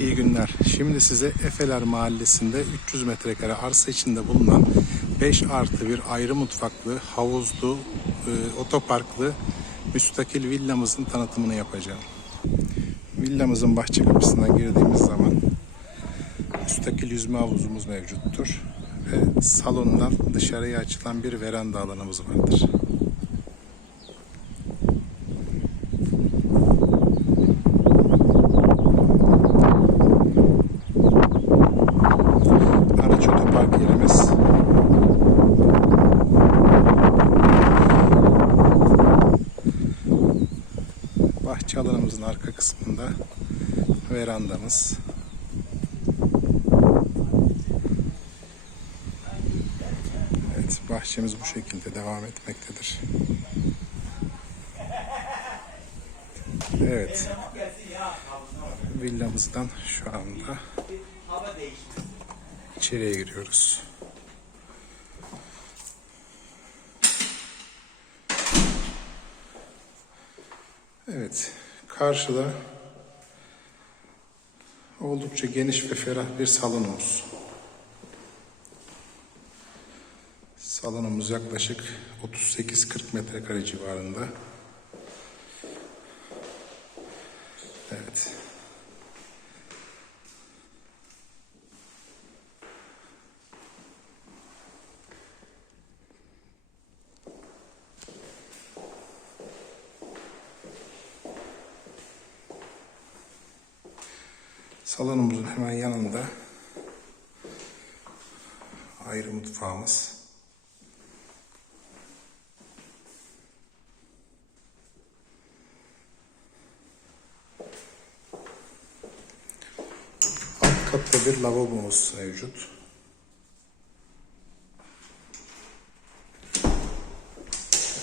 İyi günler. Şimdi size Efeler Mahallesi'nde 300 metrekare arsa içinde bulunan 5 artı bir ayrı mutfaklı, havuzlu, e, otoparklı müstakil villamızın tanıtımını yapacağım. Villamızın bahçe kapısından girdiğimiz zaman müstakil yüzme havuzumuz mevcuttur. Ve salondan dışarıya açılan bir veranda alanımız vardır. Bahçe arka kısmında verandamız. Evet, bahçemiz bu şekilde devam etmektedir. Evet. Villamızdan şu anda içeriye giriyoruz. Evet, karşıda oldukça geniş ve ferah bir salonumuz. Salonumuz yaklaşık 38-40 metrekare civarında. Evet. Salonumuzun hemen yanında ayrı mutfağımız. Alt katta bir lavabomuz mevcut.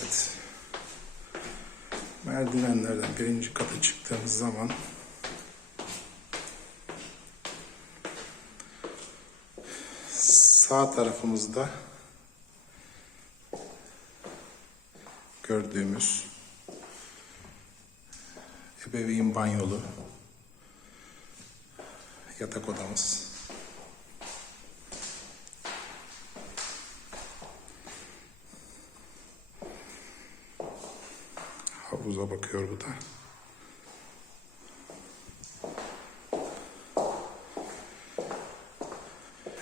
Evet. Merdivenlerden birinci kata çıktığımız zaman sağ tarafımızda gördüğümüz ebeveyn banyolu yatak odamız. Havuza bakıyor bu da.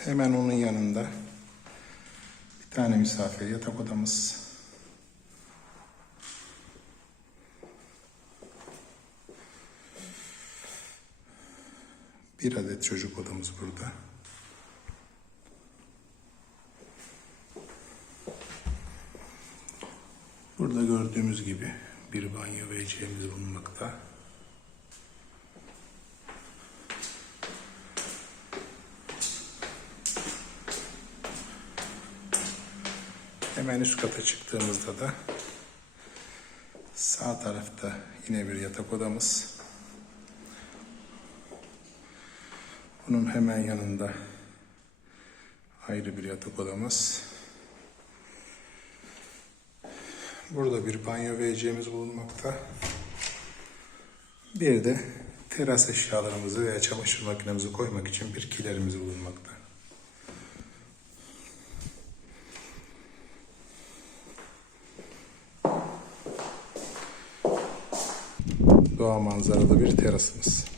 Hemen onun yanında bir tane misafir yatak odamız. Bir adet çocuk odamız burada. Burada gördüğümüz gibi bir banyo ve eceğimiz bulunmakta. Hemen üst kata çıktığımızda da sağ tarafta yine bir yatak odamız. Bunun hemen yanında ayrı bir yatak odamız. Burada bir banyo ve eceğimiz bulunmakta. Bir de teras eşyalarımızı veya çamaşır makinemizi koymak için bir kilerimiz bulunmakta. Doğa manzaralı bir terasımız.